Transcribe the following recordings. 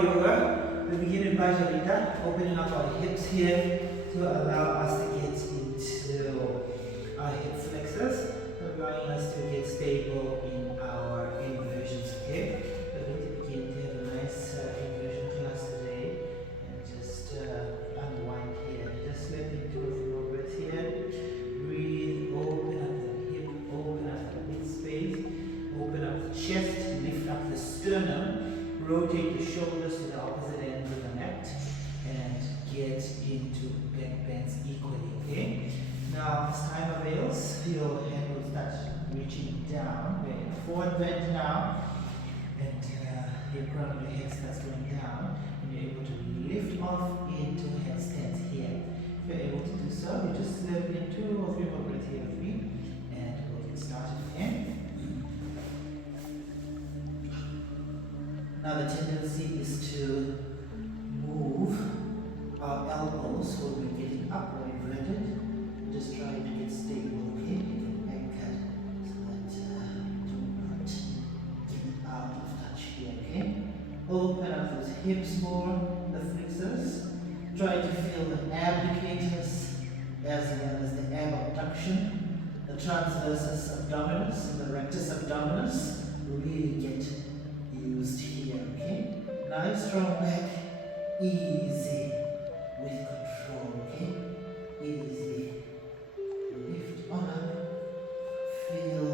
our yoga. We begin in Prasarita, opening up our hips here to allow us to get into our hip flexors, allowing us to get stable in our inversions. Okay, we're going to begin to have a nice inversion class today, and just unwind here. Just let me do a few more breaths here. Breathe, open up the hip, open up the mid space, open up the chest, lift up the sternum, rotate the shoulders to the opposite end of the mat, and get into back bends equally. Okay. Now, as time avails, your hand will start reaching down. We're in a forward bend now, and your crown of your head starts going down, and you're able to lift off into headstands here. If you're able to do so, you just slip in 2 or 3 more breaths here with me, and we'll get started again. Now, the tendency is to move our elbows when we're getting up or inverted. Just try to get stable, okay? Get anchored so that do not get out of touch here, okay? Open up those hips more, the flexors. Try to feel the abductors as well as the abduction, the transversus abdominis and the rectus abdominis really get used here, okay? Nice strong back, easy with control, okay? Easy. Lift on up. Feel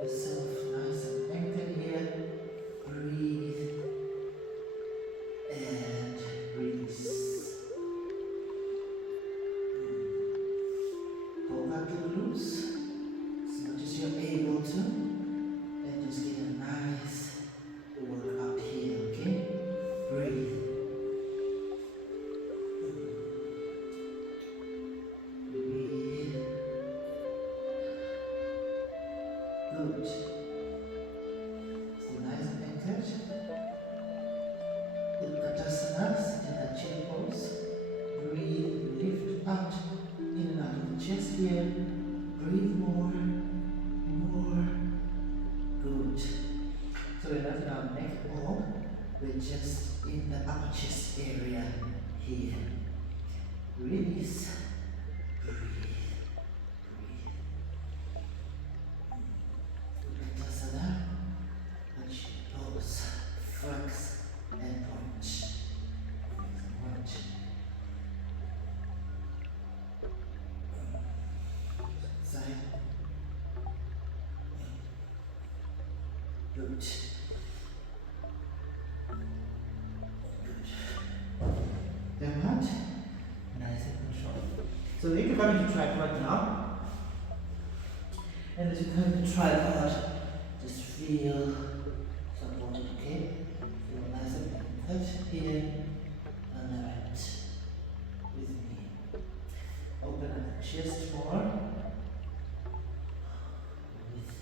yourself nice and anchored here. Breathe and release. Go back to the loose as much as you're able to, and just get a nice work up here, okay? Breathe. Good. Stay nice and anchored. Utkatasana, sit in that chair pose. Breathe, lift out, in and out of the chest here. Breathe more, more. Good. So we're not in our neck at all. We're just in the upper chest area here. Release. Breathe. Flex and point. Side. Good. Good. Down out. Nice and control. So then you're coming to tripod now. And as you come to tripod, just feel supported, okay? Feel nice and anchored here on the right with me. Open up the chest more with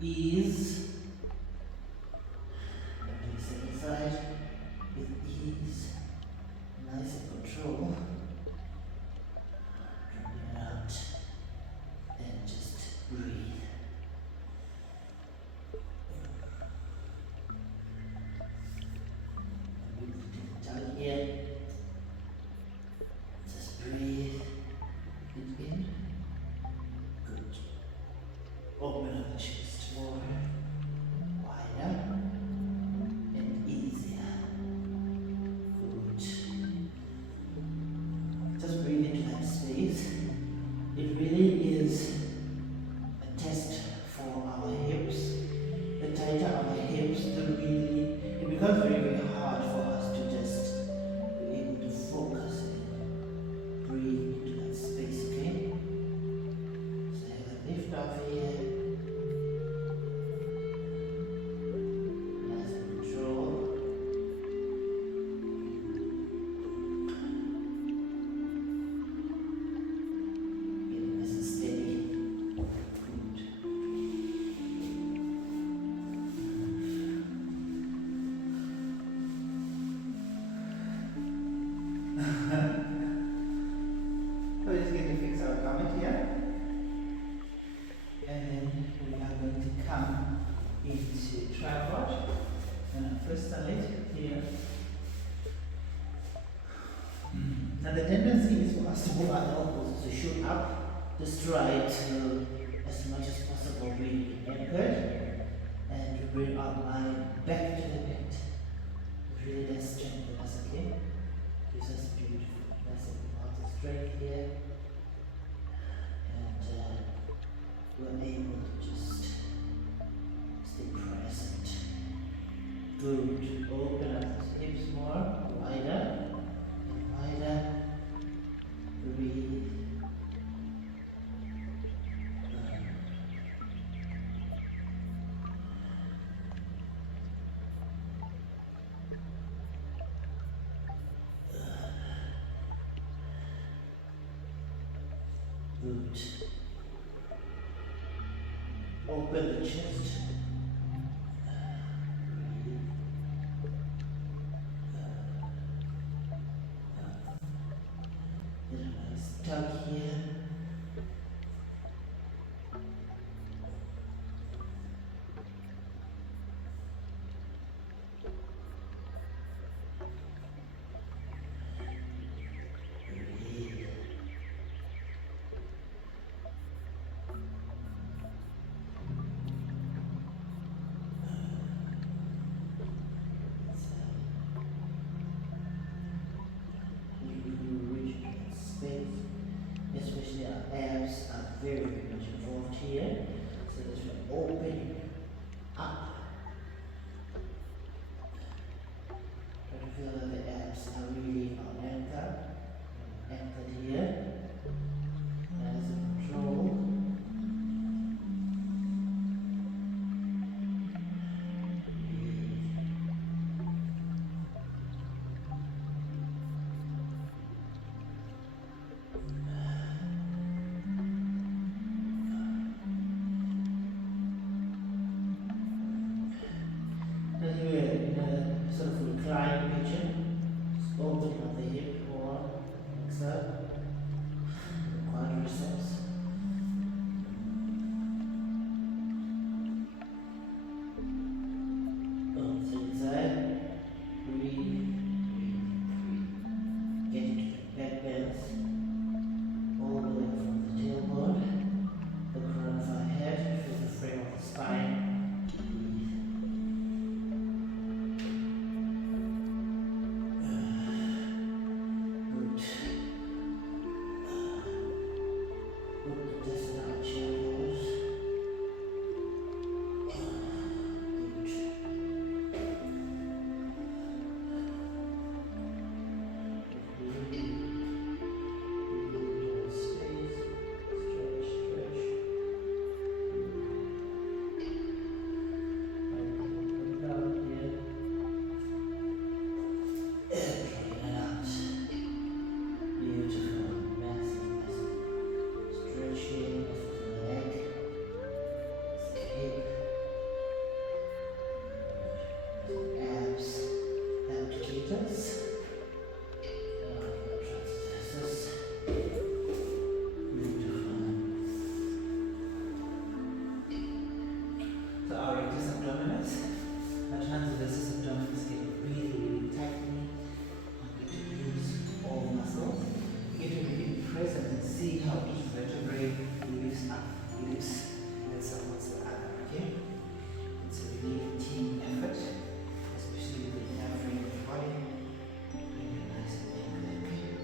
ease. And to the second side with ease, nice and control. Bring it out and just breathe. Here, just breathe it in. Good. Open up the chest more, wider and easier. Good. Just breathe into that space. It really is a test for our hips. The tighter our hips, the really, it becomes very, very hard for us to just focus and breathe into that space, okay? So lift off here. Nice and control. Getting nice and steady. Good. Now the tendency is for us to move our elbows to shoot up. Just try to, as much as possible, be anchored and to bring our mind back to the pit. Really that strength with us, okay? Gives us beautiful, nice and lots of strength here. And we're able to just stay present. Good. Open up the hips more, wider and wider. Breathe. Good. Open the chest. Tuck here. Especially our abs are very much involved here. So that we're opening up. Try to feel that the abs are really on anchored here. As a control. Sort of recline position, just opening up the hip more, like so, the quadriceps. On the inside, breathe, get into the backbends, all the way from the tailbone, the crown of our head, feel the frame of the spine. So our rectus abdominis, our transversus abdominis get really, really tightly. You get to use all muscles. You get to really present and see how each vertebrae lifts up, lifts, and supports the other, okay? It's a really team effort, especially with the frame of the body. Really nice and anchored.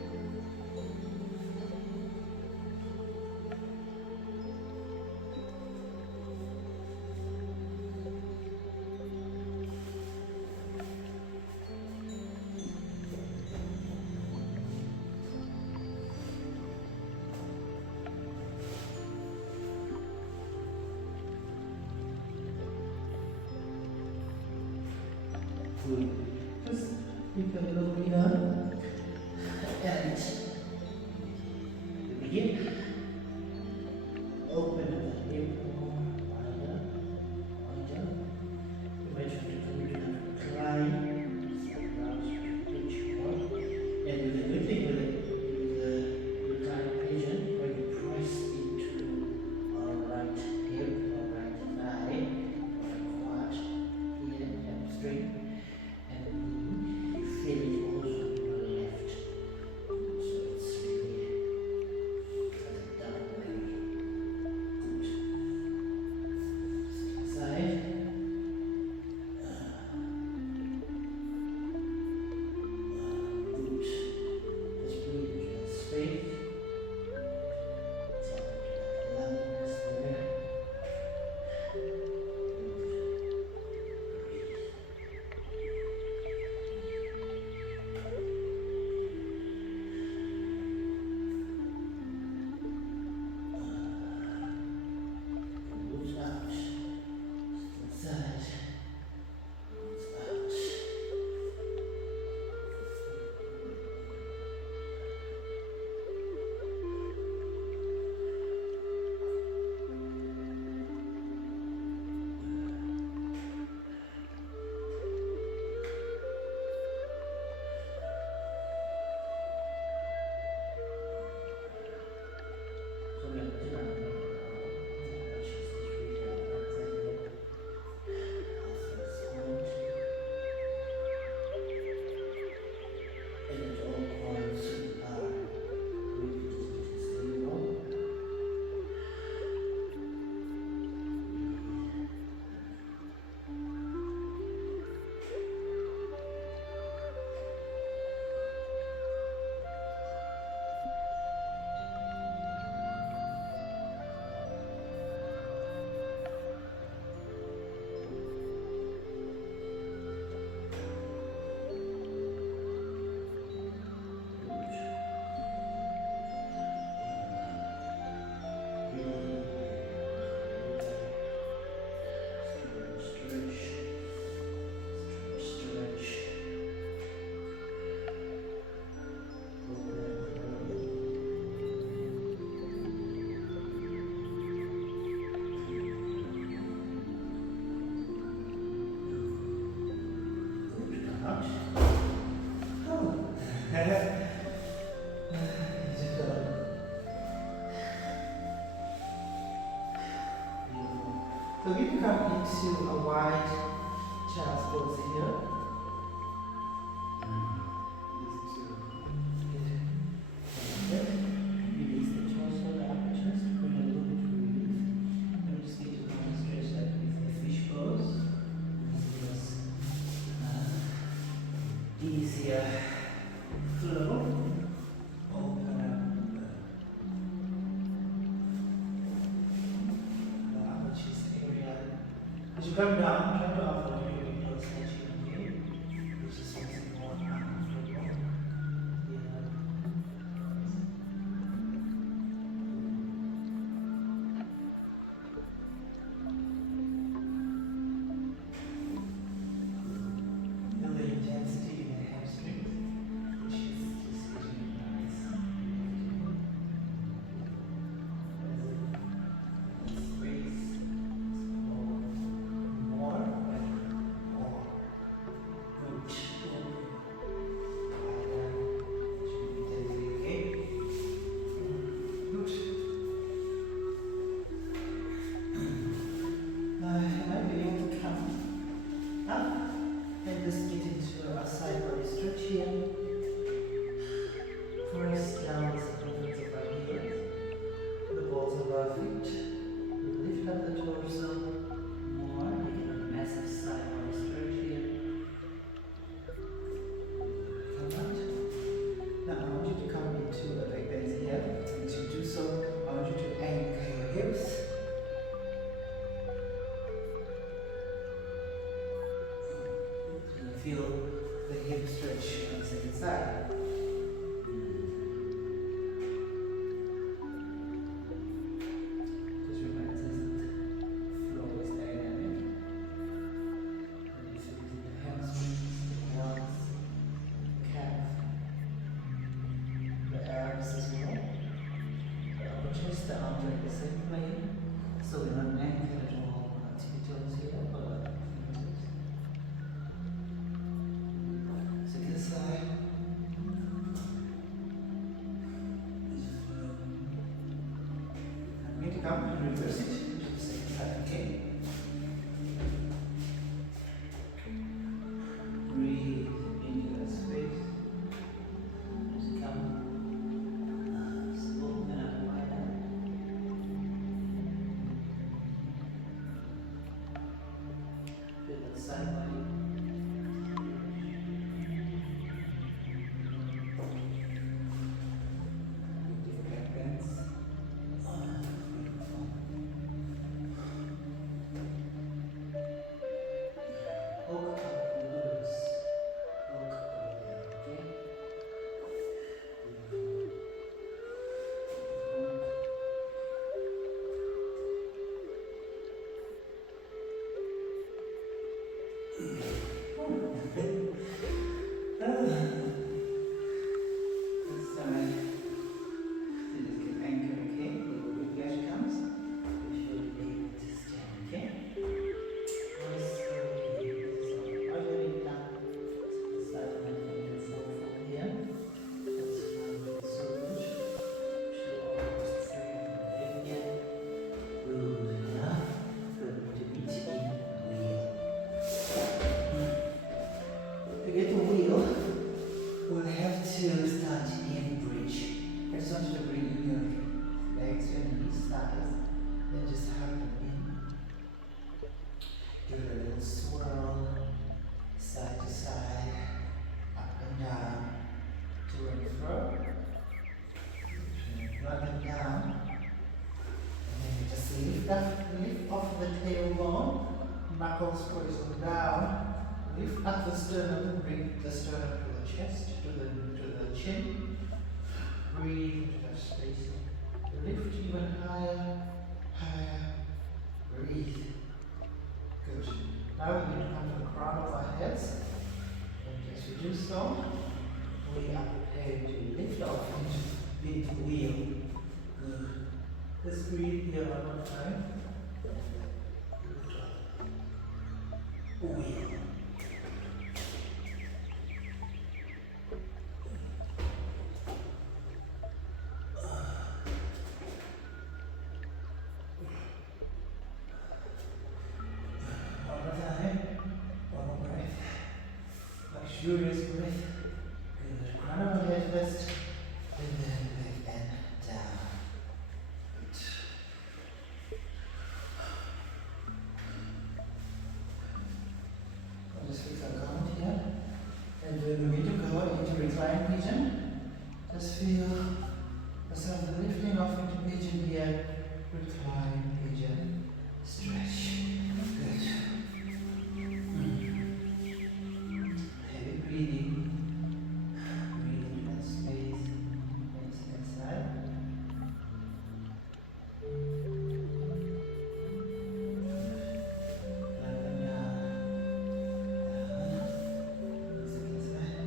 Good. Just keep a little here and begin. Open the hip more wider, wider. You might have to come to climb, step down, reach more. And the good thing with the recline position, when you press into our right hip or right thigh or quad here, hamstring. And you feel it also in your left. So chest goes here. Release the torso, the upper chest, bring a little bit to release. And we just need to come and stretch like this, a fish pose. This is easier flow. Open up the upper chest area. As you come down, try to avoid your close touching here, which is something more uncomfortable. Yeah. Feel the intensity in the hamstrings, which is just getting nice. Space more and more. Good. Okay. Good. Now I'll be able to come up and just get into a side body stretch here. First down the circumference of our heels, the balls of our feet. We lift up the torso more, making a massive side body stretch here. Come out. Now I want you to come into a backbends here. And to do so, I want you to anchor your hips. And feel the hip stretch on the second side. Just reminds us that flow is dynamic. Releasing the hamstrings, the quads, the calf, the abs as well. The upper chest, the arms are in the same plane. So we're not anchored at all on our tippy toes here, but our fingertips. Second side. I'm going to come and reverse it to the second side, okay? Breathe into that space. Just come. Just open up wide out. Feel that side body. Backbends. Hook up loose. Hook over there, okay? This side. So just get anchored, okay? Little whiplash comes. You should be able to stand, okay? Nice, okay. So, already done. Side of my fingers over here. That's so good. Should almost second and leg again. Good enough. Good to meet in wheel. To get the wheel, we'll have to start in bridge. I just want you to bring in your legs and knees, thighs, then just hug them in. Give it a little swirl, side to side, up and down, to and fro. Run them down, and then you just lift off the tailbone, knuckles horizontal down. Lift up the sternum and bring the sternum to the chest, to the chin. Breathe into that space. Lift even higher, higher. Breathe. Good. Now we need to come to the crown of our heads. And as we do so, we are prepared to lift off into the wheel. Good. Let's breathe here one more time. Lift up. Wheel. One more time. One more luxurious breath. Good. Crown of the head first, and then back and down. Good. I'll just fix our count here. And when we do go into recline pigeon, just feel yourself lifting off into pigeon here. Recline pigeon. Stretch. Good. Heavy breathing. Breathe into that space. Next side. Up and down. Second side.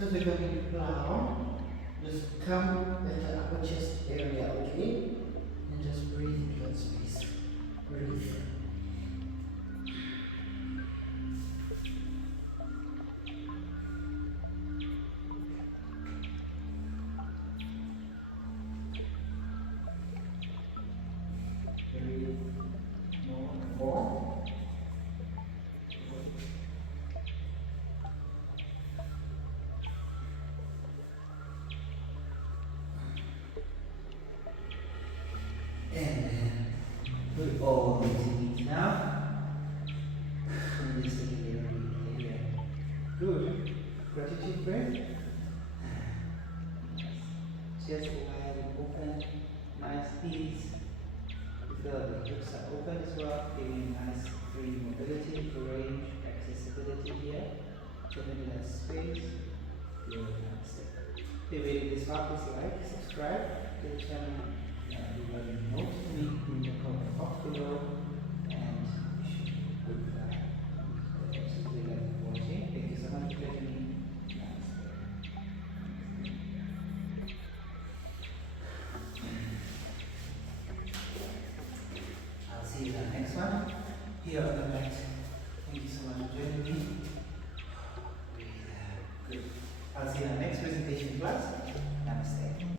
As we're going down, just come at the upper chest area, okay? And just breathe into that space. Breathe. Breathe more and more. And then put all the knees now. And just take a little breathe here. Good. Gratitude breath. Chest wide open. Nice ease. The hips are open as well, giving nice free mobility, range, accessibility here. Get into that space. Good. If you made this far, please like, subscribe to the channel. You will note me in the comment box below, and goodbye. Absolutely love watching. Thank you so much for joining me. Namaste. I'll see you in the next one here on the mat. Thank you so much for joining me. Good. I'll see you in the next presentation class. Namaste.